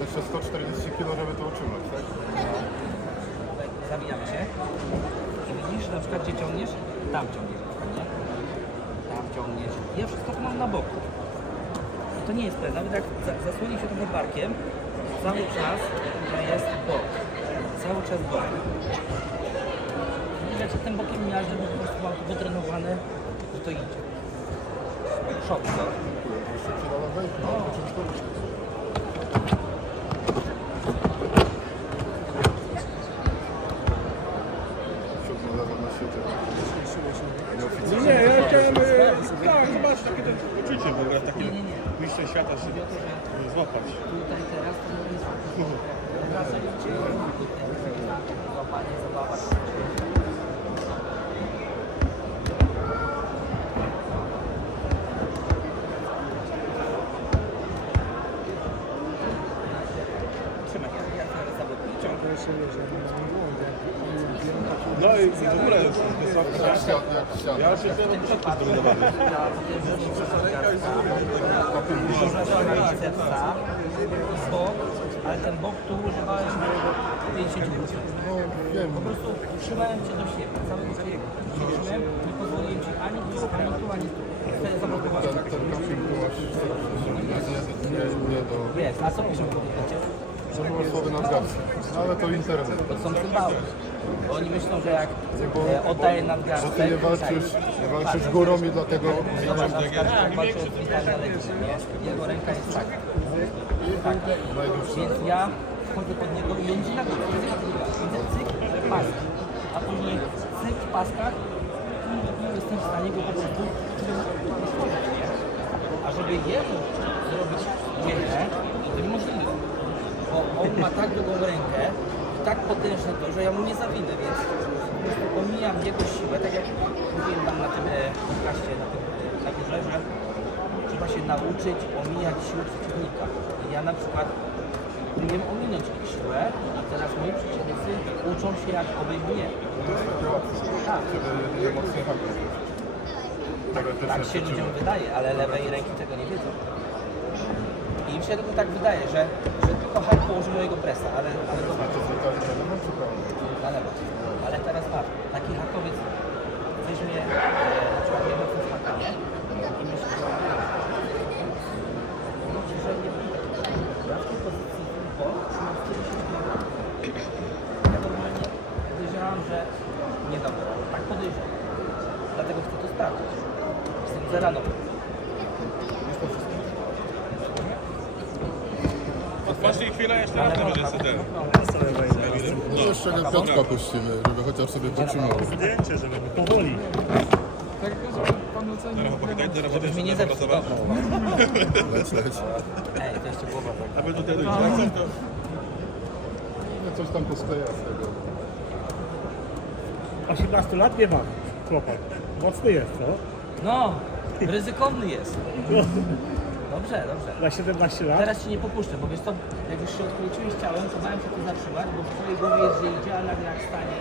Jeszcze 140 kg, żeby to utrzymać, tak? Zawijamy się. I widzisz, na przykład gdzie ciągniesz? Tam ciągniesz, nie? Tam ciągniesz. Ja wszystko to mam na boku. I to nie jest pewne. Nawet jak za, zasłonię się trochę barkiem, cały czas to jest bok. Cały czas bok. Widzisz, jak się tym bokiem miażdżę, bo po prostu mam to wytrenowane, że to idzie. Szok, co? Jeszcze przydała wejść, no, to czymś to ruszyć. Siódma lewa na świecie. No Nieoficjalnie. nie, ja chciałem, e, tak, zobacz, takie to uczucie w ogóle, takie mistrzem świata się złapać. Tutaj teraz to nie cię. Złapanie, zabawa. No i w ogóle ja się zdominowany. bicepsa, bok, ale ten bok tu używałem 50%. No Po prostu trzymałem cię do siebie, całego swojego. Nie pozwoliłem ci ani tu, ani tu, ani tu. Wtedy zablokowałem. Jest, a co piszą w komunikacie? Że masz słowy nadgarstki. Ale to internet. To są cymbały. Bo oni myślą, że jak bo- e, oddaje Bo nadgarstek... ty nie walczysz, nie walczysz górą i dlatego... Zobacz, na przykład jak Witalia Legii, nie? Jego ręka jest taka. Najdłuższa. Więc ja wchodzę pod niego i on na górę. Widzę cyk, paski. A później cyk w paskach i jestem w stanie go po prostu? A żeby jemu zrobić wiele, to niemożliwe. Bo on ma tak długą rękę, tak potężne to, że ja mu nie zawinę, więc po prostu omijam jego siłę, tak jak mówiłem tam na tym e, podcaście, na tym e, na że trzeba się nauczyć omijać siłę przeciwnika. I ja na przykład umiem ominąć ich siłę, a teraz moi przeciwnicy uczą się jak obejmuje. Tak, tak się ludziom wydaje, ale lewej ręki tego nie wiedzą. I im się tylko tak wydaje, że, że tylko hak położy mojego presa, ale, ale zobacz, Znaczy, że to jest na lewo czy prawo? na lewo. Ale teraz patrz, taki hakowiec weźmie e, na przykład jedną z haka, nie? I myśli, że myśli, że nie będzie taki. Ja w tej pozycji bok trzymam 40 kg. Ja normalnie podejrzewam, że nie dam rady. Tak podejrzewam. Dlatego chcę to sprawdzić. Jestem zerano. Odpocznij chwilę jeszcze raz, to będzie CD. Jeszcze Piotrka puścimy, żeby chociaż sobie potrzymał. Zdjęcie, żeby powoli. Teraz pogadaj, teraz Żebyś mnie nie zepsuł. Leć, leć. Ej, to jeszcze głowa tak. A wy tutaj to... No coś tam poskleja z tego. 18 lat nie ma chłopak. Mocny jest, co? No, ryzykowny jest. Dobrze, dobrze. Na 17 lat? Teraz ci nie popuszczę, bo wiesz co, jak już się odkręciłeś ciałem, to bałem się tu zatrzymać, bo w twojej głowie jest, że idzie, a nagle jak stanie,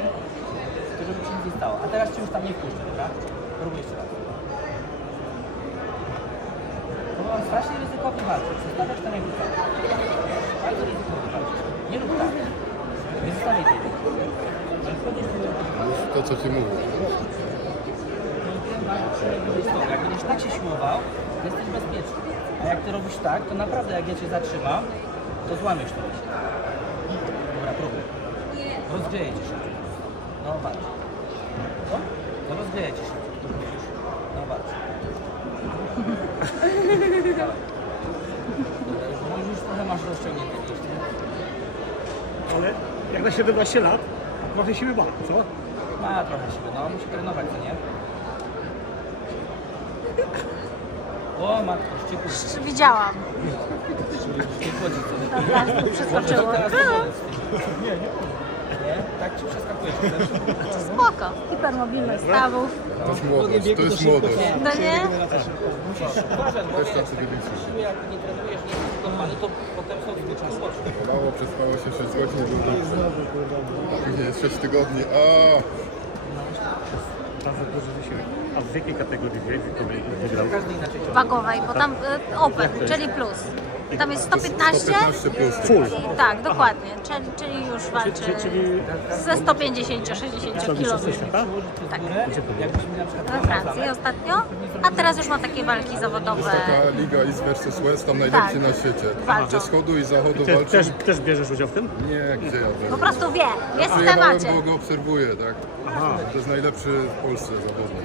to żeby ci nic nie stało. A teraz ci już tam nie wpuszczę, dobra? Próbuj jeszcze raz. Bo mam strasznie ryzykownie walczyć. Zostawiasz ten rękę cały. Bardzo ryzykownie walczyć. Nie rób tak. Nie zostawiaj tej. Ale wchodzisz tu To co ci mówię. Jak będziesz tak się siłował, to jesteś bezpieczny. A jak ty robisz tak, to naprawdę jak ja cię zatrzymam, to złamiesz to. Dobra, próbuj. Rozgrzeję cię szybciej. No walcz. Co? No rozgrzeję cię szybciej. No. Dawaj. Dobra, już, już trochę masz rozciągnięte mięśnie. Ale jak na 17 lat, trochę siły ma, co? Ma trochę siły, no musi trenować, co nie? O matko, szczyku, Widziałam. nie nie? Teraz tu przeskoczyło. Teraz to boleć z tym. Nie? Tak ci przeskakujesz. Spoko. Hipermobilność stawów. To jest młodość, to jest młodość. No nie? Musisz uważać, bo wiesz, tacy wybici. siły jak nie trenujesz, nie jesteś przygotowany, to potem są skutki uboczne. Mało przespało się 6 godzin, to później jest 6 tygodni. A, Bardzo duży wysiłek. A w jakiej kategorii wygrał? Wagowej, bo tam y, open, czyli plus. Tam jest 115. 115 plus. Full. I, tak, dokładnie. Czyli, czyli już walczy Czyli- czyli- ze 150-60 Co, mistrzostwo kg. świata? Tak. Gdzie to było? We Francji ostatnio, a teraz już ma takie walki zawodowe. Taka liga East versus West, tam najlepsi Tak. na świecie. Walczą. Ze wschodu i zachodu Ty walczą. też, też bierzesz udział w tym? Nie, gdzie ja Po prostu wie, jest w Przyjechałem, temacie. bo go obserwuję, tak? Aha. To jest najlepszy w Polsce zawodnik.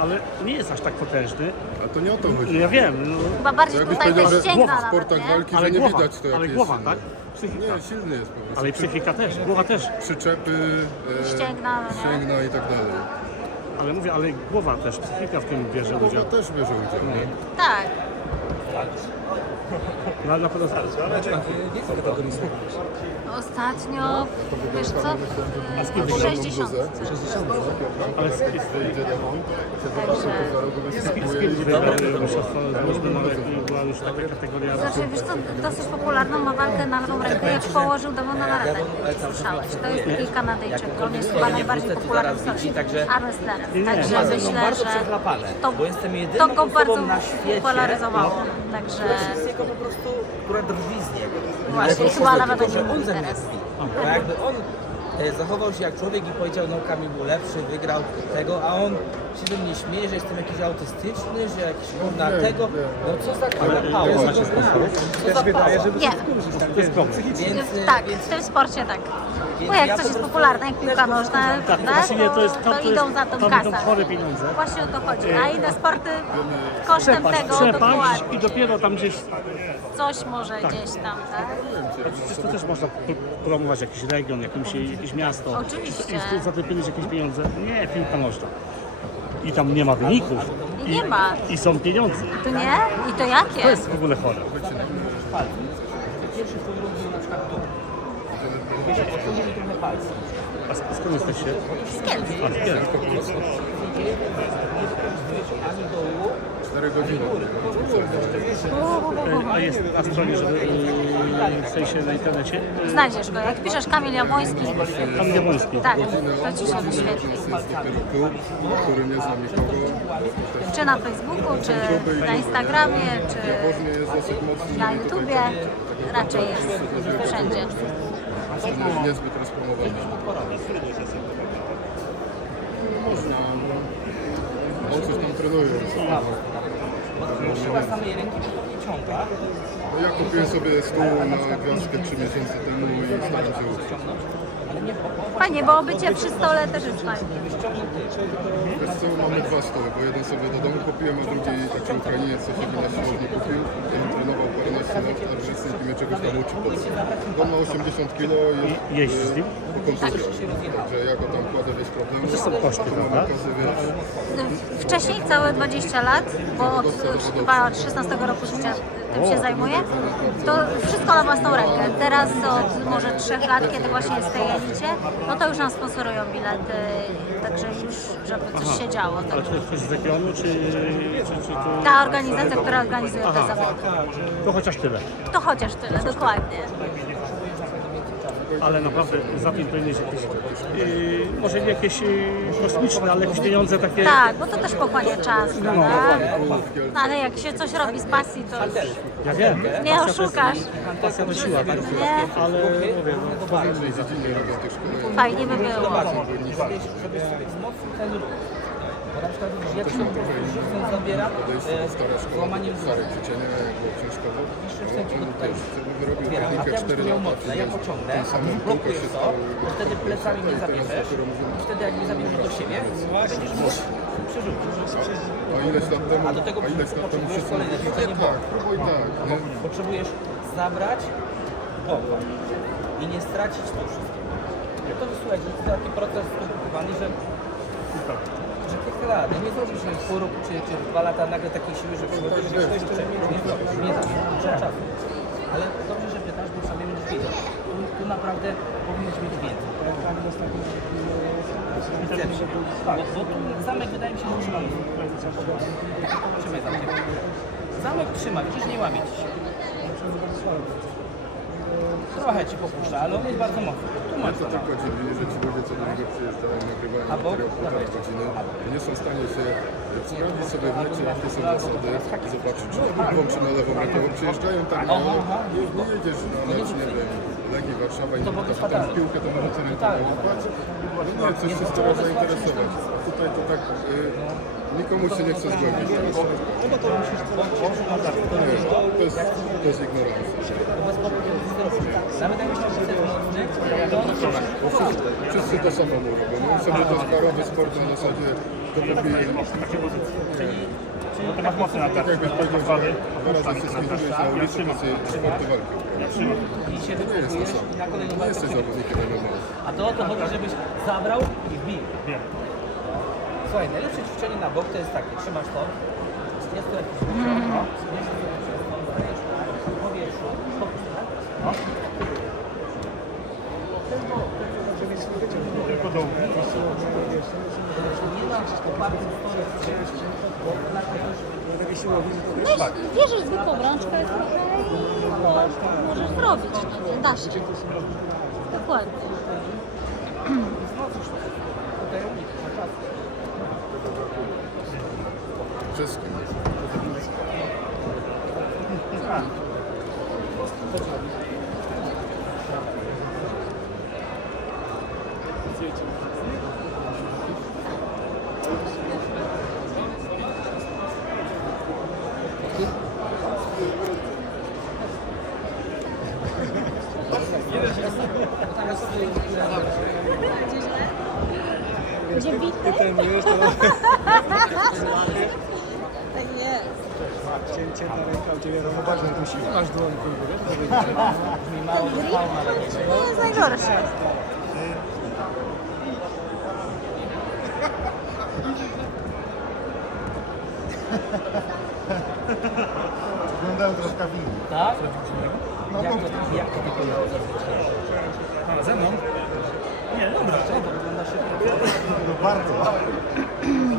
Ale nie jest aż tak potężny. A to nie o to No chodzi. ja wiem, no, Chyba bardziej jakbyś tutaj powiedział, też że ścięgna w nawet, sportach nie? walki, ale że nie głowa, widać to jak ale jest głowa, silny. tak? Psychika. Nie, silny jest po prostu. Ale i psychika też, głowa też. Przyczepy, e, Ścięgna, no nie? ścięgna i tak dalej. Ale mówię, ale głowa też, psychika w tym bierze Głowa udział. też bierze udział, nie? Tak. Na, na pewno zaraz. Ostatnio, wiesz co, Ogromną 60. bluzę. Ale z, Także, no znaczy, wiesz co, dosyć popularną ma walkę na lewą rękę, jak położył Damona na rękę. Słyszałeś, to jest taki Kanadyjczyk, on jest chyba najbardziej popularny w historii. Armwrestlerem. Także myślę, że to, bo jestem jedyną to go bardzo popularyzowało. Także jest jego po prostu, która drwi z niego. Właśnie, Ale to chyba chodzi nawet o że nim on mówi ze mnie teraz. drwi. Bo jakby on e, zachował się jak człowiek i powiedział, no Kamil był lepszy, wygrał tego, a on się ze mnie śmieje, że jestem jakiś autystyczny, że jakiś kurna tego, no co za kurna sponsorów? co za pało. nie. To jest problem. Więc, e, Tak, więc w tym sporcie tak. Bo jak ja coś po jest prostu popularne, jak piłka nożna, Tak, to prawda, właśnie nie, to jest, to, to, to idą jest, za tą tam kasę. idą chore pieniądze. Właśnie o to chodzi. A inne sporty kosztem Przepaść, tego przepaść dokładnie. i dopiero tam gdzieś, Coś może gdzieś tam, tak? przecież to też można pr- promować jakiś region, jakimś, jakieś miasto. Oczywiście. I za te pieniądze jakieś pieniądze. Nie, piłka nożna. I tam nie ma wyników. I nie ma. I są pieniądze. To nie? I to To jakie? jest w ogóle chore. A sk- skąd jesteście? Z Kielc. A, z Kielc. Ani dołu, 4 godziny. A jest na stronie, żeby e, w sensie na internecie? Znajdziesz go. Jak piszesz Kamil Jabłoński, Tam Jawoński. tak, to ci się wyświetli. jest dopiero klub, który nie zna nikogo. Czy na Facebooku, czy na Instagramie, czy Jaworznie jest dosyć mocny. na YouTubie. Raczej jest wszędzie. Jest niezbyt rozpromowany. Można... On coś tam trenuje. bo siła samej ręki nie ciąga. No ja kupiłem sobie stół na gwiazdkę 3 miesiące temu i staram się uczyć. Fajnie, bo bycie przy stole też jest fajne. Wiesz co, mamy dwa stoły, bo jeden sobie do domu kupiłem, a drugi taki Ukrainiec, co sobie na siłowni kupił. On trenował paręnaście lat, a rzecznik mnie czegoś tam uczy. On ma 80 kg i I jeździsz z nim? po kontuzjach. Także ja go tam kładę bez problemu. To są koszty, prawda? Wcześniej całe 20 lat, bo od, chyba od 16 roku życia tym się zajmuję, to wszystko na własną rękę. Teraz od może 3 lat, kiedy właśnie jest w tej elicie, no to już nam sponsorują bilety, także już, żeby coś się działo. Ale to ktoś z regionu, czy, czy, czy to... Ta organizacja, która organizuje te zawody. To chociaż tyle. To chociaż tyle, dokładnie. Ale naprawdę za tym powinien być jakieś, yy, może nie jakieś yy, kosmiczne, ale jakieś pieniądze takie... Tak, bo to też pochłania czas, prawda? główki, No ale jak się coś robi z pasji, to Ja wiem. nie pasja to jest- oszukasz. Pasja to siła, tak? Nie. Ale mówię, no, powinny za tym. Fajnie by było. Na przykład widzisz, jak się rzucąc zabiera e, złamaniem ciężkowo. Niższy wstęp On tutaj otwieram, a ja bym 4 tu miał mocne, ja pociągnę, sam kółko blokujesz to, i wtedy plecami mnie zabierzesz i wtedy jak mnie zabierzesz do siebie, będziesz mógł przerzucić. A ileś lat temu, A do tego a potrzebujesz kolejne ćwiczenie, tak, próbuj tak. Potrzebujesz zabrać opon i nie stracić tu wszystkiego. To wysłuchajcie, to taki proces skomplikowany, że lat, nie zrobisz że pół roku czy, czy dwa lata nagle takiej siły, że przychodzisz i coś przemienisz, nie zrobisz, nie da się, trzeba czasu. Ale dobrze, że pytasz, bo sobie będziesz wiedział. Tu, tu naprawdę powinieneś mieć. Bicepsie. Bo, bo tu zamek wydaje mi się, że trzyma. Trzymaj zamek. Zamek trzyma, widzisz, nie łamie ci się. Trochę ci popuszcza, ale on jest bardzo mocny. Tu masz to tylko dziwi, że ci ludzie, co do niego przyjeżdżają, nagrywają A bo- materiał półtora godziny, to nie są w stanie się e, sprawdzić sobie w necie, jakie są zasady, zobaczyć, czy na prawą, czy na lewą rękę, bo przyjeżdżają tak mało, nie, nie jedziesz na mecz, nie wiem, Legii Warszawa i To to, to, spadać. tam piłkę to może ręką Tak. No nie, coś się z tego zainteresować. A tutaj to tak, y, nikomu się nie chce zgodzić. Teraz, No bo to musisz. To to to jest, to jest ignorancja. On Bo wszyscy, wszyscy to samo mówią, bo my sobie to jest parowy sport na zasadzie dopóki No to masz mocny tak atak. jakbyś powiedział, że dwa razy się skończyłeś na ulicy, to sobie sportu walki. i się To nie jest to samo. na kolejną Nie walkę jesteś zawodnikiem MMA. A to o to chodzi, żebyś zabrał i wbił. Wiem. Słuchaj, najlepsze ćwiczenie na bok to jest takie, trzymasz to, jest to jakiś no, w powietrzu, fokus, tak? No. Tylko do Nie ma opartych storek, bo na to też Weź, bierzesz zwykłą rączkę i no, możesz zrobić. No, da się. Dokładnie. Wszystkim. Gdzie bity? ten wiesz, to Tak jest. cięcie na ręka u ciebie bardzo musi. Masz dłoń, brzmi mało zupełnie, ale nie. Nie jest najgorsze. Wyglądają troszkę winni. Tak? Jak to, jak to wyglądało zazwyczaj? A, ze mną? Nie, dobra. Zazwyczaj to wygląda szybko. No bardzo.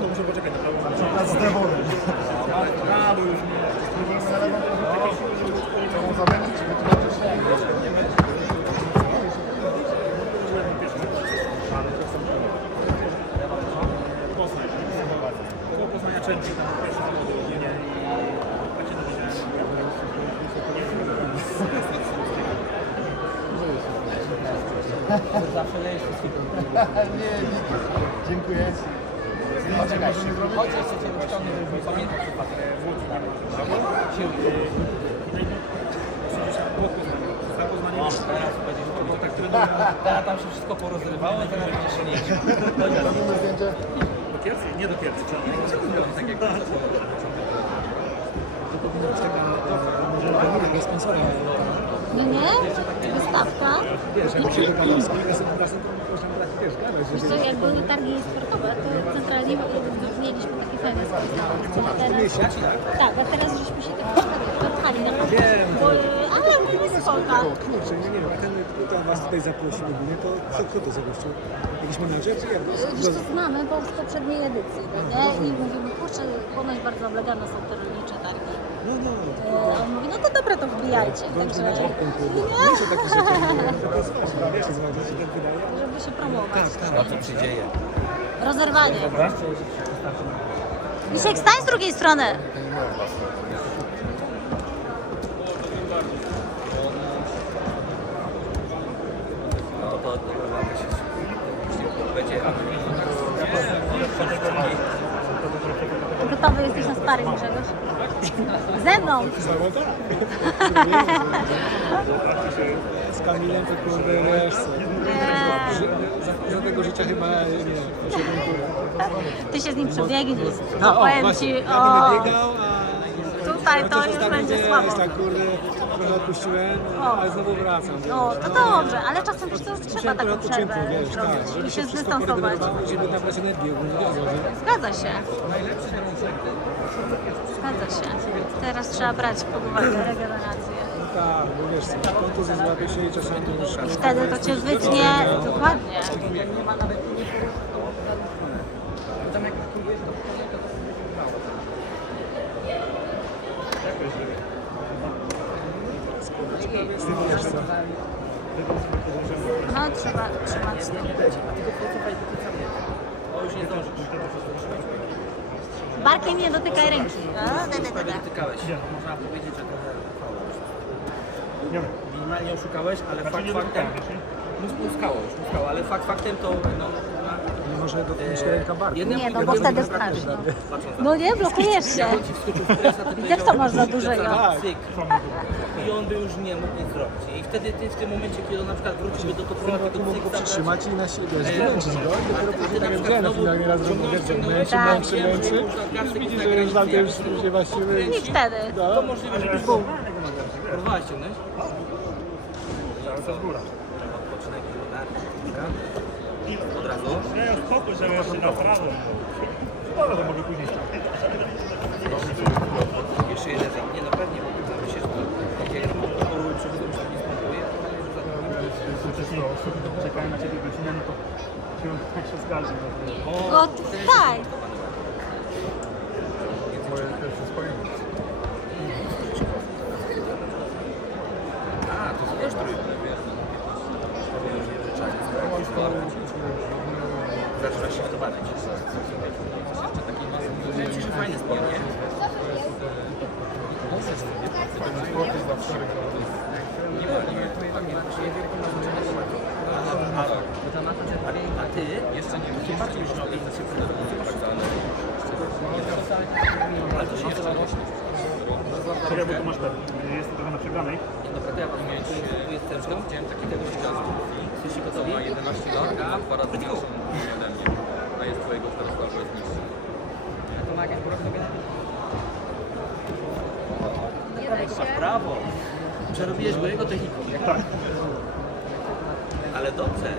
To muszę poczekać. A z deworem. A, bo już nie. Lewą Chcą zamienić, wytłumaczyć? Poznania Czerwki. Tam pierwsze zawody. Nie, nie. Tak się dowiedziałem. Zawsze lejesz wszystkiego. Nie, nie. Dziękuję. Poczekaj, chodź jeszcze cię wyciągnę, żebyś nie pamiętał przypadek. Poznaniu. O, teraz będziesz chodził. Tak Teraz tam się wszystko porozrywało, teraz będziesz się nie Robimy zdjęcie. Do Kielc? Nie do Kielc. Tak jak Bez sponsora. Nie, nie? Wystawka. Wiesz, jak się Dopadowski, następnym razem to można brać, wiesz, gadać, Wiesz co, jak były targi sportowe, to centralnie mieliśmy taki fajny sponsor. A teraz, tak, a teraz żeśmy się tak spotkali na Wiem. bo, Ale mówimy spoko. Kurczę, nie, nie wiem, a ten, kto was tutaj zaprosił ogólnie, to kto, kto to zagościł? Jakiś menadżer, czy jak? Wiesz co, znamy, bo z poprzedniej edycji, no nie? I mówimy, kurczę, ponoć bardzo oblegane są te rolnicze targi. No, no, E, A no to wbijajcie. Także, takie rzeczy, że to jest ważne, tak wydaje. żeby się promować. O co się dzieje? Rozerwanie. Misiek, stań z drugiej strony. No Gotowy jesteś na sparring, Grzegorz? Ze mną. Znowu tak. Z Kamilem to kurde, wiesz co. Nie. Za, za tego życia chyba nie, kurde. Ty się z nim przebiegnij. A, No, powiem właśnie, ci, ja o, będę biegał, a tutaj to chociaż już ostatni będzie dzień słabo. jest tak kurde, trochę odpuściłem, O. ale znowu wracam. No, to dobrze, ale czasem wiesz co, trzeba Musiałem trochę taką przerwę wiesz, tak, zrobić żeby i się się wszystko zdystansować. poregenerowało, żeby nabrać energię, ogólnie wiadomo, że Zgadza się. Zgadza się. Teraz trzeba brać pod uwagę regenerację. no tak, bo wiesz, co, kontuzję złapie się i czasami już... I wtedy to cię wytnie dokładnie. Nie ma nawet nie No trzeba trzymać. Tylko cofaj do końca mnie. O, już nie zdążysz. Barkiem nie dotykaj ręki. O, da, da, da, da. Dotykałeś. Można powiedzieć, że trochę Nie wiem. minimalnie oszukałeś, ale Znaczy fakt nie faktem... dotykałem, nie? Mus- Muskało już, muskało, ale fakt faktem to... No, Nie może e, ręka jednym Nie, no bo wtedy wpadł, no. na No nie, blokujesz się. Jak to to można "Cyk, dużego?" tak. I on by już nie mógł nic zrobić. I wtedy ty w tym momencie, kiedy on na przykład wróciłby do topu, Mógł tego go przytrzymać i na siebie e, zmęczyć go. Dopiero później tak jak znowu finalnie raz męczy, ciągnąłeś, męczy, Tak. męczy, męczy. Widzi, że już nam to już już nie właściwy. I wtedy. To możliwe, że byś bum. Próbowałeś ciągnąć? Cały czas góra. Razu. Nie, spokój, że jeszcze na prawo. Dobra, to mogę później. Jeszcze jeden ring. Nie no pewnie, bo myślę, że takie przechodzą, tak nie. Czekałem na ciebie godzinę, no to się tak się. O, tak. Moje pierwsze spojenie. A, to jest też trójka. Zaczyna się w to bawić. Fajny sport, nie? A, a ty jeszcze nie musisz bardziej już nogi się Ale to się jeszcze Czekaj, bo tu masz ten. Jest trochę na przegranej. Dobra, to ja wam mieć, tu jest też Widziałem taki tego się Jesteście gotowi? 11 lat, a dwa razy mniejszy ode mnie. A jest twojego teraz albo jest niższy. To ma jakaś porok sobie Nie się. Brawo! Przerobiłeś go jego techniką. Tak. Ale dobrze.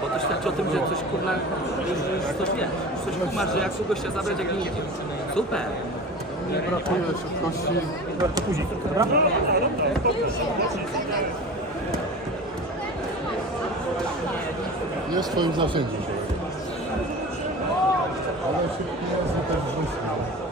Bo to świadczy o tym, że coś kurna, już, już coś wiesz, już coś kumasz, że jak tu gościa zabrać jak nikt. Super! Nie brakuje szybkości. To później. Dobra? Nie w swoim zasięgu. Ale szybki jest też